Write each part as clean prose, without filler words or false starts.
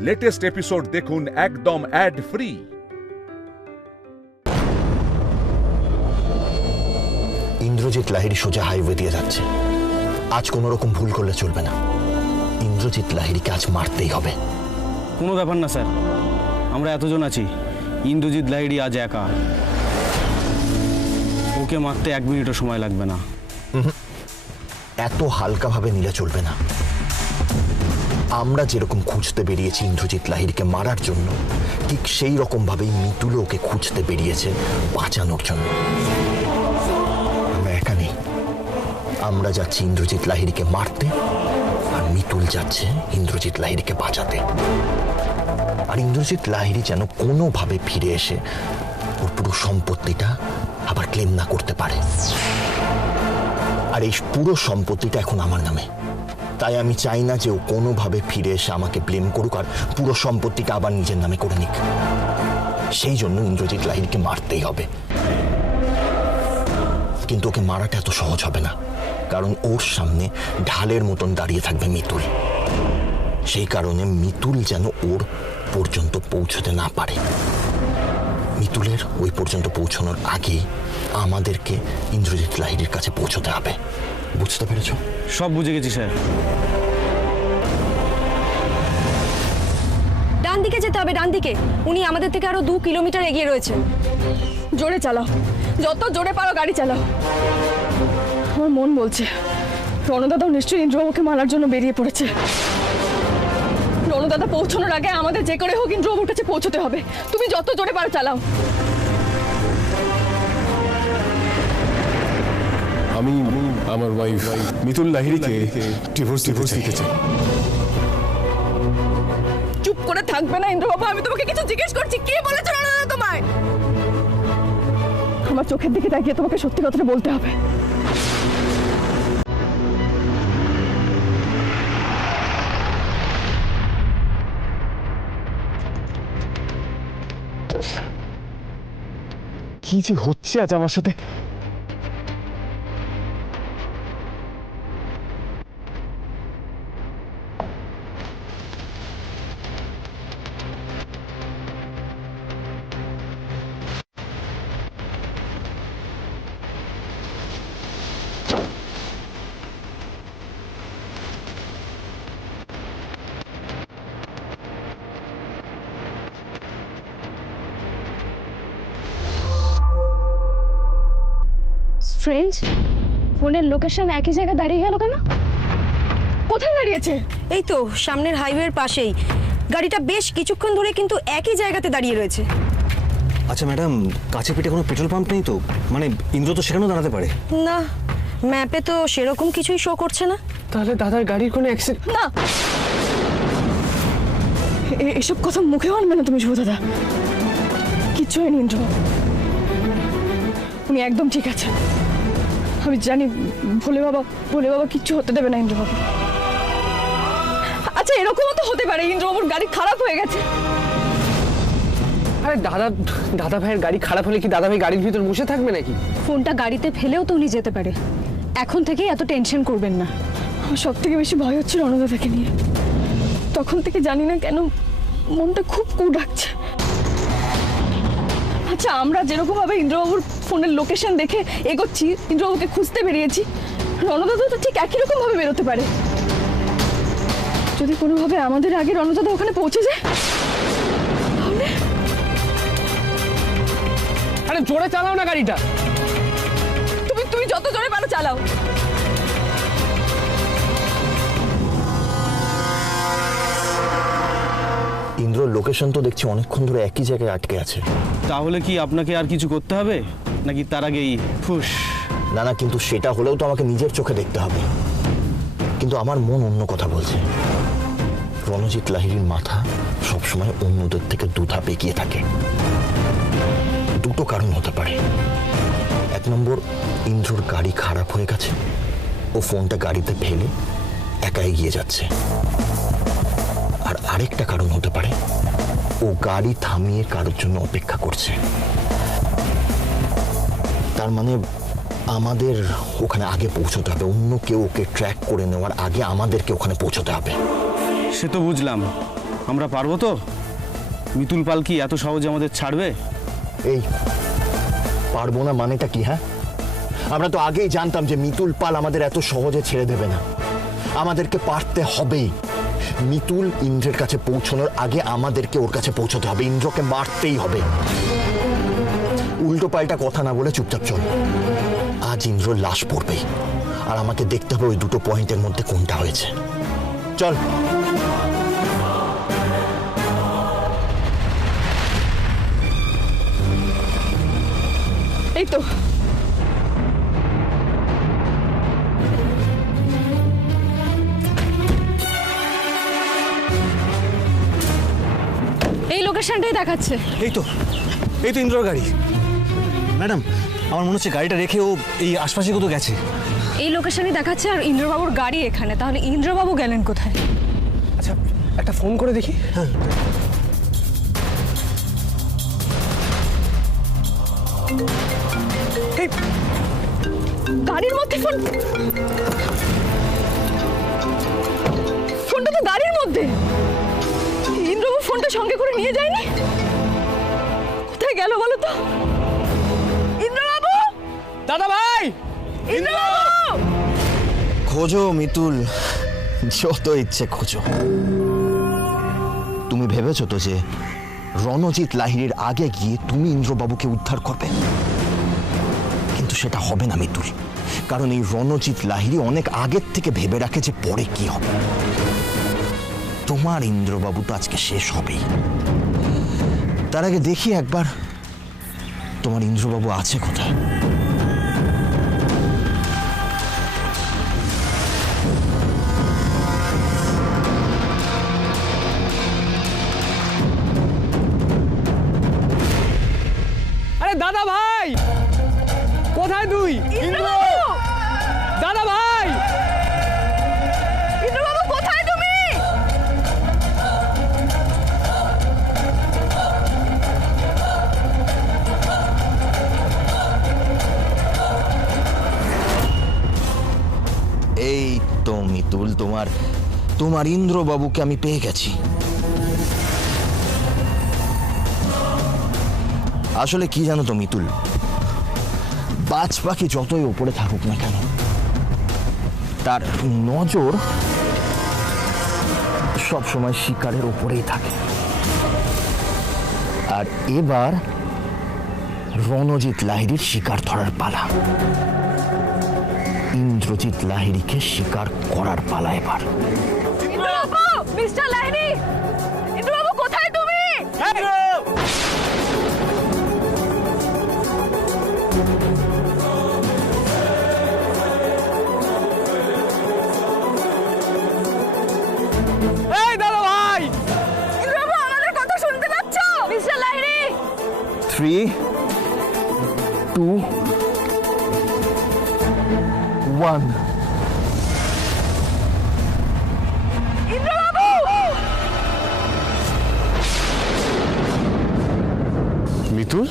Latest episode দেখুন একদম add free. Indrajit Lahiri সোজা হাইওয়ে দিয়ে যাচ্ছে। আজ কোনো রকম ভুল করলে চলবে না। ইন্দ্রজিৎ লাহিড়ীকে আজ মারতেই হবে। কোনো ব্যাপার না স্যার, আমরা এতজন আছি। ইন্দ্রজিৎ লাহিড়ী আজ একা, ওকে মারতে 1 মিনিটও সময় লাগবে না। এত হালকাভাবে নিলে চলবে না। আমরা যেরকম খুঁজতে বেরিয়েছি ইন্দ্রজিৎ লাহিড়ীকে মারার জন্য, ঠিক সেই রকম ভাবেই মিতুলও ওকে খুঁজতে বেরিয়েছে বাঁচানোর জন্য। আমরা একা নেই, আমরা যাচ্ছি ইন্দ্রজিৎ লাহিড়ীকে মারতে, আর মিতুল যাচ্ছে ইন্দ্রজিৎ লাহিড়ীকে বাঁচাতে। আর ইন্দ্রজিৎ লাহিড়ী যেন কোনোভাবে ফিরে এসে ওর পুরো সম্পত্তিটা আবার ক্লেম না করতে পারে। আর এই পুরো সম্পত্তিটা এখন আমার নামে, তাই আমি চাই না যে ও কোনোভাবে ফিরে এসে আমাকে ব্লেম করুক আর পুরো সম্পত্তিটা আবার নিজের নামে করে নিক। সেই জন্য ইন্দ্রজিৎ লাহিড়ীকে মারতেই হবে। কিন্তু ওকে মারাটা এত সহজ হবে না, কারণ ওর সামনে ঢালের মতন দাঁড়িয়ে থাকবে মিতুল। সেই কারণে মিতুল যেন ওর পর্যন্ত পৌঁছতে না পারে। মিতুলের ওই পর্যন্ত পৌঁছানোর আগে আমাদেরকে ইন্দ্রজিৎ লাহিড়ীর কাছে পৌঁছতে হবে। বুঝতে পেরেছ? সব বুঝে গেছি স্যার। ডান দিকে যেতে হবে, ডান দিকে। উনি আমাদের থেকে আরো 2 কিলোমিটার এগিয়ে রয়েছেন। জোরে চালাও, যত জোরে পারো গাড়ি চালাও। আমার মন বলছে রণদাদাও নিশ্চয়ই ইন্দ্রবাবুকে মারার জন্য বেরিয়ে পড়েছে। রণদাদা পৌঁছানোর আগে আমাদের যে করে হোক ইন্দ্রবাবুর কাছে পৌঁছতে হবে। তুমি যত জোরে পারো চালাও। আমি আমার ওয়াইফ মিতুল লাহিড়ীকে ডিভোর্স দিতে চাই। চুপ করে থাকবে না ইন্দ্রবাবু? আমি তোমাকে কিছু জিজ্ঞেস করছি। কে বলেছে রণদাদা তোমায়? আমার চোখের দিকে তাকিয়ে তোমাকে সত্যি কথাটা বলতে হবে। কি যে হচ্ছে আজ আমার সাথে। ফ্রেন্ডস, ফোনের লোকেশন একই জায়গায় দাঁড়িয়ে গেল কেন? কোথায় দাঁড়িয়েছে? এই তো সামনের হাইওয়ের পাশেই। গাড়িটা বেশ কিছুক্ষণ ধরে কিন্তু একই জায়গাতে দাঁড়িয়ে রয়েছে। আচ্ছা ম্যাডাম, কাছে পিঠে কোনো পেট্রোল পাম্প নেই তো? মানে ইন্দ্র তো সেখানেও দাঁড়াতে পারে না, ম্যাপে তো সেরকম কিছুই শো করছে না। তাহলে দাদার গাড়ির কোনো অ্যাক্সিডেন্ট? না, এসব কথা মুখে আনবে না তুমি শুভ দাদা। কিচ্ছু হয়নি ইন্দ্রবাবু, উনি একদম ঠিক আছে। আমি জানি ভোলে বাবা কিচ্ছু হতে দেবে না ইন্দ্রবাবু। আচ্ছা, এরকমও তো হতে পারে ইন্দ্রবাবুর গাড়ি খারাপ হয়ে গেছে। আরে দাদা ভাইয়ের গাড়ি খারাপ হলে কি দাদা ভাই গাড়ির ভিতর বসে থাকবে নাকি? ফোনটা গাড়িতে ফেলেও তো উনি যেতে পারে। এখন থেকেই এত টেনশন করবেন না। আমার সব থেকে বেশি ভয় হচ্ছে রণদাদাকে নিয়ে। তখন থেকে জানি না কেন মনটা খুব কু ডাকছে। আচ্ছা, আমরা যেরকম ভাবে ইন্দ্রবাবুর ফোনের লোকেশন দেখে এগোচ্ছি, ইন্দ্রবাবুকে খুঁজতে বেরিয়েছি, রণদাদা তো ঠিক একই রকম ভাবে বেরোতে পারে। যদি কোনোভাবে আমাদের আগে রণদাদা ওখানে পৌঁছে যায় তাহলে? আরে জোরে চালাও না গাড়িটা। তুমি যত জোরে পারো চালাও। ইন্দ্রর লোকেশন তো দেখছি অনেকক্ষণ ধরে একই জায়গায় আটকে আছে। তাহলে কি আপনাকে আর কিছু করতে হবে নাকি তার আগেই ফুস? না না, কিন্তু সেটা হলেও তো আমাকে নিজের চোখে দেখতে হবে। কিন্তু আমার মন অন্য কথা বলছে। রণজিৎ লাহিড়ীর মাথা সবসময় অন্যদের থেকে 2 ধাপ এগিয়ে থাকে। 2টো কারণ হতে পারে। 1 নম্বর, ইন্দ্রর গাড়ি খারাপ হয়ে গেছে, ও ফোনটা গাড়িতে ফেলে একা এগিয়ে যাচ্ছে। আর আরেকটা কারণ হতে পারে, ও গাড়ি থামিয়ে কারোর জন্য অপেক্ষা করছে। তার মানে আমাদের ওখানে আগে পৌঁছতে হবে। অন্য কেউ ওকে ট্র্যাক করে নেওয়ার আগে আমাদেরকে ওখানে পৌঁছতে হবে। সে তো বুঝলাম, আমরা পারবো তো? মিতুল পাল কি এত সহজে আমাদের ছাড়বে? এই পারবো না মানেটা কি? হ্যাঁ, আমরা তো আগেই জানতাম যে মিতুল পাল আমাদের এত সহজে ছেড়ে দেবে না। আমাদেরকে পারতে হবেই। মিতুল ইন্দ্রের কাছে পৌঁছানোর আগে আমাদেরকে ওর কাছে পৌঁছতে হবে। ইন্দ্রকে মারতেই হবে। উল্টো পাল্টা কথা না বলে চুপচাপ চল। আজ ইন্দ্রর লাশ পড়বেই, আর আমাকে দেখতে হবে ওই দুটো পয়েন্টের মধ্যে কোনটা হয়েছে। চল। এই তো এই লোকেশনটাই দেখাচ্ছে। এই তো ইন্দ্রর গাড়ি। ম্যাডাম, আমার মনে হচ্ছে গাড়িটা রেখে ও এই আশপাশে কোথাও গেছে। এই লোকেশনই দেখাচ্ছে, আর ইন্দ্রবাবুর গাড়ি এখানে। তাহলে ইন্দ্রবাবু গেলেন কোথায়? আচ্ছা একটা ফোন করে দেখি। হ্যাঁ, এই গাড়ির মধ্যে ফোনটা তো গাড়ির মধ্যে। ইন্দ্রবাবু ফোনটা সঙ্গে করে নিয়ে যায়নি? কোথায় গেল বলো তো? ইন্দ্রবাবু! দাদা ভাই! ইন্দ্রবাবু! খোঁজো মিতুল, যত ইচ্ছে খোঁজো। তুমি ভেবেছো তো যে রণজিৎ লাহিড়ীর আগে গিয়ে তুমি ইন্দ্রবাবুকে উদ্ধার করবে? কিন্তু সেটা হবে না মিতুল, কারণ এই রণজিৎ লাহিড়ী অনেক আগের থেকে ভেবে রাখে যে পরে কি হবে। তোমার ইন্দ্রবাবু তো আজকে শেষ হবেই। তার আগে দেখি একবার তোমার ইন্দ্রবাবু আছে কোথায়। আরে দাদা ভাই, কোথায় তুই? দাদা ভাই! ইন্দ্রবাবু কোথায় তুমি? এই তো মিতুল, তোমার ইন্দ্রবাবুকে আমি পেয়ে গেছি। আসলে কি জানো তো মিতুল, বাজ পাখি যতই ওপরে থাকুক না কেন, তার নজর সব সময় শিকারের ওপরেই থাকে। আর এবার রণজিৎ লাহিড়ীর শিকার ধরার পালা। ইন্দ্রজিৎ লাহিড়ীকে শিকার করার পালা এবার। ইন্দ্রবাবু! মিস্টার লাহিড়ী! ইন্দ্রবাবু কোথায় তুমি? এই দাদা ভাই! ইন্দ্রবাবু আমাদের কথা শুনতে পাচ্ছ? মিস্টার লাহিড়ী! 3, 2, 1। ইন্দ্রবাবু! মিতুল?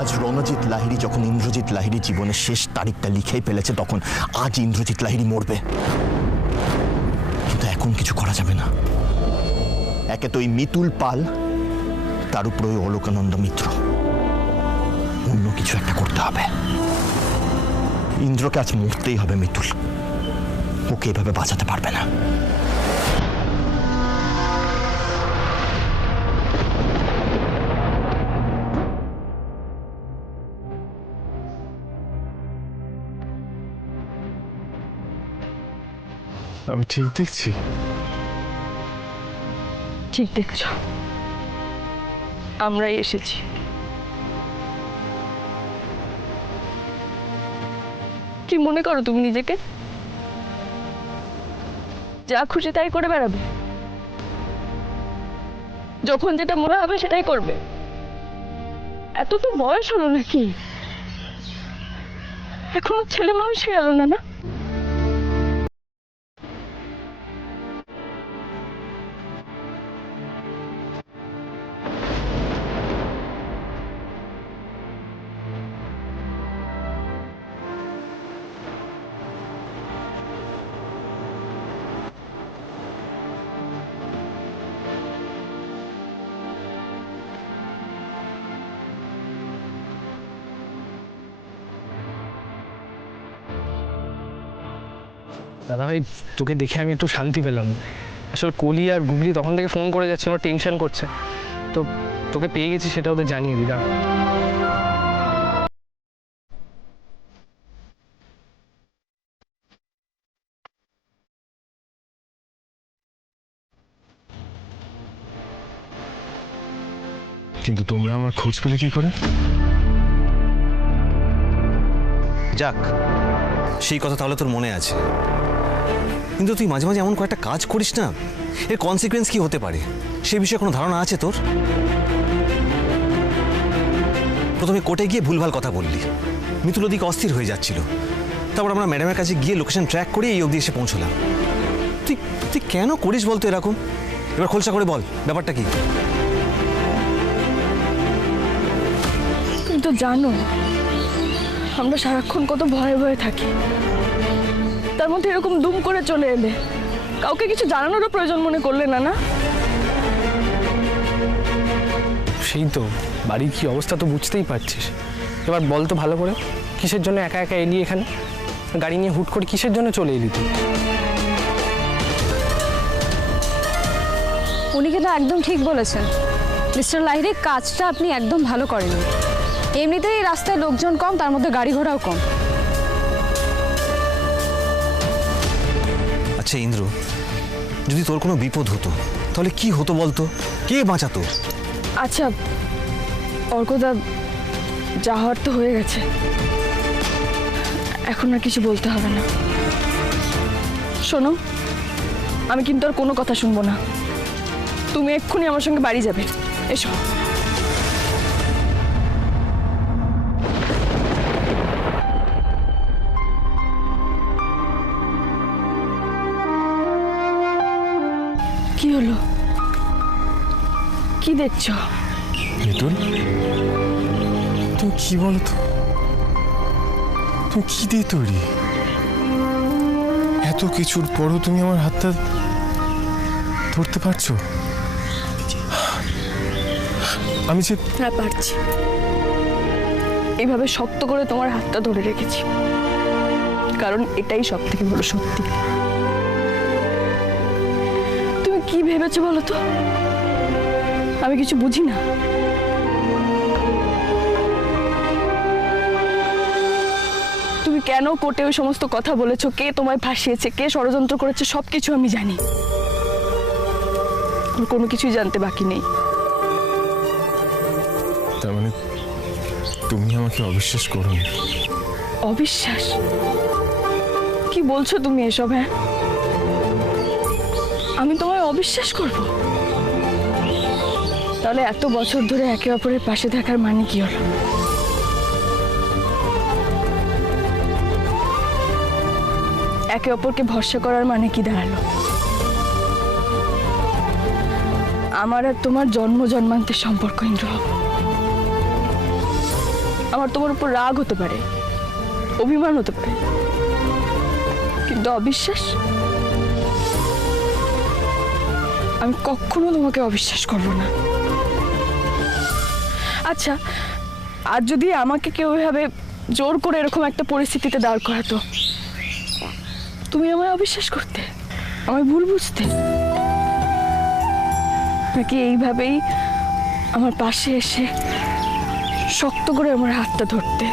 আজ রণজিৎ লাহিড়ী যখন ইন্দ্রজিৎ লাহিড়ী জীবনের শেষ তারিখটা লিখেই ফেলেছে, তখন আজ ইন্দ্রজিৎ লাহিড়ী মরবে। কিন্তু এখন কিছু করা যাবে না। একে তো ওই মিতুল পাল, তার উপর ওই অলোকানন্দ মিত্র। অন্য কিছু একটা করতে হবে। ইন্দ্রকে আজ মরতেই হবে মিতুল। ওকে এভাবে বাঁচাতে পারবে না। আমি ঠিক দেখছি? ঠিক দেখছ, আমরাই এসেছি। কি মনে করো তুমি নিজেকে? যা খুশি তাই করে বেড়াবে? যখন যেটা মনে হবে সেটাই করবে? এত তো বয়স হলো নাকি? এখনো ছেলে মানুষ গেল না না? দাদা ভাই, তোকে দেখে আমি একটু শান্তি পেলাম। আসলে কলি আর গুগলি তখন থেকে ফোন করে যাচ্ছে, আমার টেনশন করছে। তো তোকে পেয়ে গেছি, সেটা ওদের জানিয়ে দিলাম। কিন্তু তোমরা আমার খোঁজ পেলে কি করে? যাক, সেই কথা তাহলে তোর মনে আছে। কিন্তু তুই মাঝে মাঝে এমন কয়েকটা কাজ করিস না, এর কনসিকুয়েন্স কি হতে পারে সে বিষয়ে কোনো ধারণা আছে তোর? প্রথমে কোর্টে গিয়ে ভুলভাল কথা বললি, মিতুল ওদিকে অস্থির হয়ে যাচ্ছিল। তারপর আমরা ম্যাডামের কাছে গিয়ে লোকেশন ট্র্যাক করে এই অবধি এসে পৌঁছলাম। তুই তুই কেন করিস বলতো এরকম? এবার খোলসা করে বল, ব্যাপারটা কি? তুমি তো জানো আমরা সারাক্ষণ কত ভয়ে ভয়ে থাকি, তার মধ্যে এরকম দুম করে চলে এলে, কাউকে কিছু জানানোরও প্রয়োজন মনে করলে না? না সেই তো, বাড়ির কি অবস্থা তো বুঝতেই পারছিস। এবার বল তো ভালো করে, কিসের জন্য একা একা এলি এখানে? গাড়ি নিয়ে হুট করে কিসের জন্য চলে এলি তুই? উনি কিন্তু একদম ঠিক বলেছেন মিস্টার লাহিড়ী, কাজটা আপনি একদম ভালো করেননি। এমনিতেই এই রাস্তায় লোকজন কম, তার মধ্যে গাড়ি ঘোড়াও কম। আচ্ছা ইন্দ্র, যদি তোর কোনো বিপদ হতো তাহলে কি হতো বলতো? কে বাঁচাতো? আচ্ছা অর্কদা, যা হওয়ার তো হয়ে গেছে, এখন আর কিছু বলতে হবে না। শোনো, আমি কিন্তু আর কোনো কথা শুনবো না। তুমি এক্ষুনি আমার সঙ্গে বাড়ি যাবে, এসো। কি হলো? কি দেখছো? মিতুল, তুমি কি বলো তো? তুমি কি দিয়ে তৈরি? এত কিছুর পরও তুমি আমার হাতটা ধরতে পারছো? আমি যে হ্যাঁ পারছি, এইভাবে শক্ত করে তোমার হাতটা ধরে রেখেছি, কারণ এটাই সব থেকে বড় সত্যি। তুমি কি ভেবেছো বলো তো? আমি কিছু বুঝি না? তুমি কেন কোর্টে ওই সমস্ত কথা বলেছো, কে তোমায় ফাঁসিয়েছে, কে ষড়যন্ত্র করেছে, সবকিছু আমি জানি। আর কোনো কিছুই জানতে বাকি নেই। তার মানে তুমি আমাকে অবিশ্বাস করো? অবিশ্বাস? কি বলছো তুমি এসব? হ্যাঁ, আমি তোমায় অবিশ্বাস করব? তাহলে এত বছর ধরে একে অপরের পাশে থাকার মানে কি হলো? একে অপরকে ভরসা করার মানে কি দাঁড়ালো? আমার আর তোমার জন্ম জন্মান্তের সম্পর্ক ইন্দ্র। আমার তোমার উপর রাগ হতে পারে, অভিমান হতে পারে, কিন্তু অবিশ্বাস? আমি কখনো তোমাকে অবিশ্বাস করব না। আচ্ছা, আর যদি আমাকে কেউ এভাবে জোর করে এরকম একটা পরিস্থিতিতে দাঁড় করাতো, তুমি আমায় অবিশ্বাস করতে, আমায় ভুল বুঝতে, নাকি এইভাবেই আমার পাশে এসে শক্ত করে আমার হাতটা ধরতে?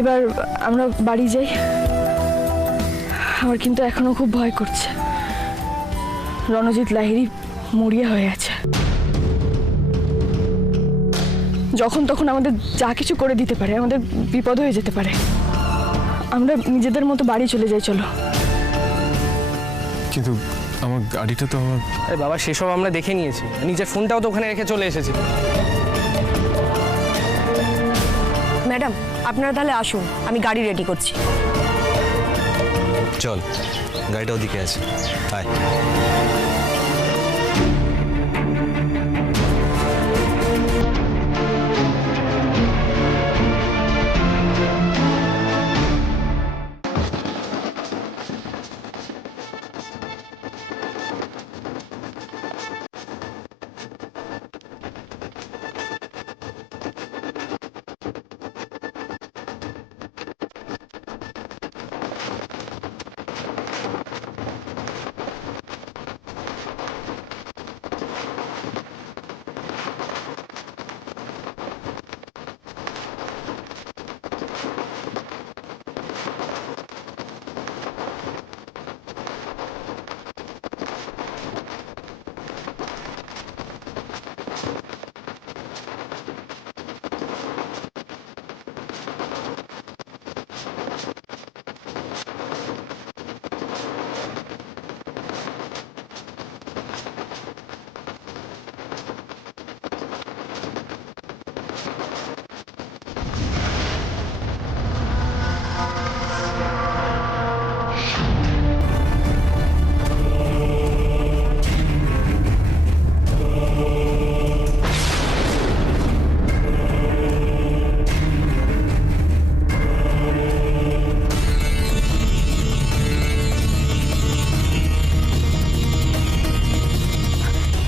এবার আমরা বাড়ি যাই। আমার কিন্তু এখনো খুব ভয় করছে। রণজিৎ লাহিড়ী মরিয়া হয়ে আছে। যখন তখন আমাদের যা কিছু করে দিতে পারে, আমাদের বিপদ হয়ে যেতে পারে। আমরা নিজেদের মতো বাড়ি চলে যাই, চলো। কিন্তু আমার গাড়িটা তো আমার। আরে বাবা, সেসব আমরা দেখে নিয়েছি, নিজের ফোনটাও তো ওখানে রেখে চলে এসেছি। ম্যাডাম, আপনারা তাহলে আসুন, আমি গাড়ি রেডি করছি। চল, গাড়িটা ওদিকে আছে, আয়।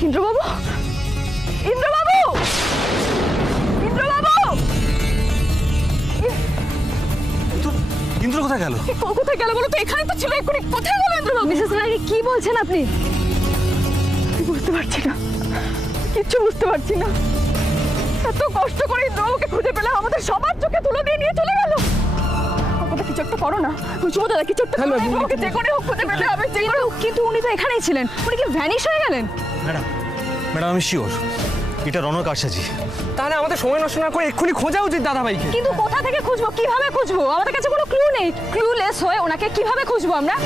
ইন্দ্রবাবু, ইন্দ্রবাবু, ইন্দ্রবাবু! ইন্দ্র কোথায় গেল? কোথায় গেল বলো তো? এখানে তো ছিল, এক্ষুনি কোথায় গেল ইন্দ্রবাবু? মিসেস লাহিড়ী, কি বলছেন আপনি? বুঝতে পারছি না, কিচ্ছু বুঝতে পারছি না। এত কষ্ট করে ইন্দ্রবাবুকে খুঁজে পেলাম, আমাদের সবার চোখে ধুলো দিয়ে নিয়ে চলে গেল। আমাদের কিছু একটা করো না, দাদা, কিছু একটা করো। ইন্দ্রবাবুকে যে করে হোক খুঁজে পেতে হবে, যে করে হোক। কিন্তু উনি তো এখানেই ছিলেন, উনি কি ভ্যানিশ হয়ে গেলেন? ম্যাডাম, আমি শিওর এটা রনক আশাজি। তাহলে আমাদের সময় নষ্ট না করে এক্ষুনি খোঁজা উচিত দাদাভাইকে। কিন্তু কোথা থেকে খুঁজবো, কিভাবে খুঁজবো? আমাদের কাছে কোনো ক্লু নেই। ক্লুলেস হয়ে ওনাকে কিভাবে খুঁজবো আমরা?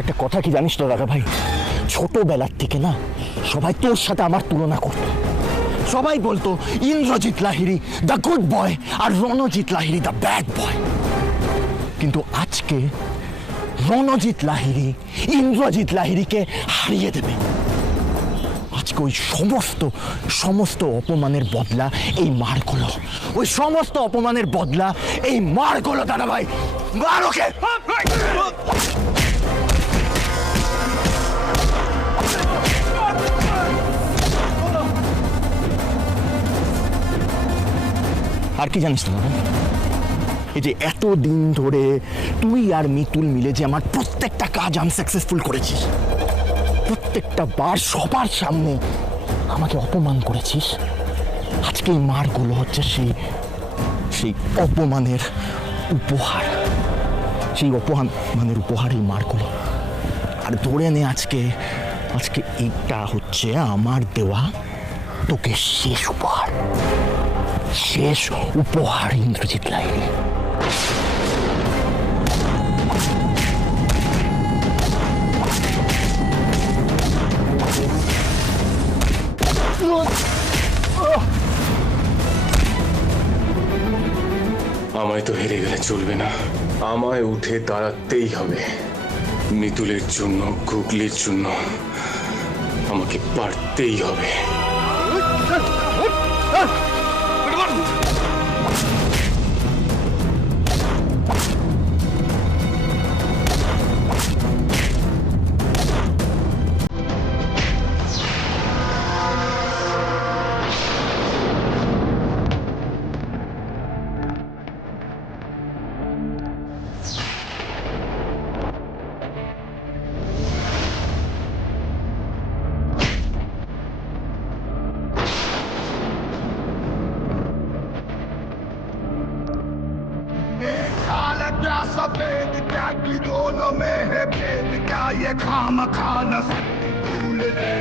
একটা কথা কি জানিস তো দাদা ভাই, ছোটবেলার থেকে না সবাই তোর সাথে আমার তুলনা করত। সবাই বলতো Indrajit Lahiri the good boy আর Ranajit Lahiri the bad boy. কিন্তু আজকে রণজিৎ লাহিড়ী ইন্দ্রজিৎ লাহিড়ীকে হারিয়ে দেবে। আজকে ওই সমস্ত অপমানের বদলা এই মারগুলো, ওই সমস্ত অপমানের বদলা এই মারগুলো দাদা ভাই। মার ওকে! আর কি জানিস তো বাবা, এই যে এতদিন ধরে তুই আর মিতুল মিলে যে আমার প্রত্যেকটা কাজ আনসাকসেসফুল করেছিস, প্রত্যেকটা বার সবার সামনে আমাকে অপমান করেছিস, আজকে এই মারগুলো হচ্ছে সেই অপমানের উপহার। সেই অপমানের উপহার এই মারগুলো। আর ধরে নে আজকে এইটা হচ্ছে আমার দেওয়া তোকে শেষ উপহার। শেষ উপহার ইন্দ্রজিৎ লাহিড়ী। আমায় তো হেরে গেলে চলবে না, আমায় উঠে দাঁড়াতেই হবে। মিতুলের জন্য, গুগলির জন্য আমাকে পারতেই হবে। है क्या सफेद क्या की दोनों में है भेद क्या ये खाम खाना भूल है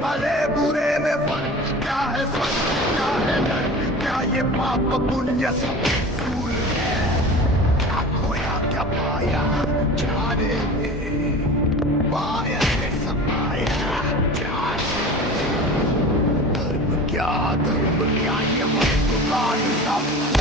भले बुरे में फर्क क्या है सच क्या है डर क्या ये पाप पुण्य सब भूल है क्या खोया क्या पाया जाने पाया से सपाया जाने धर्म क्या ये मर्द सब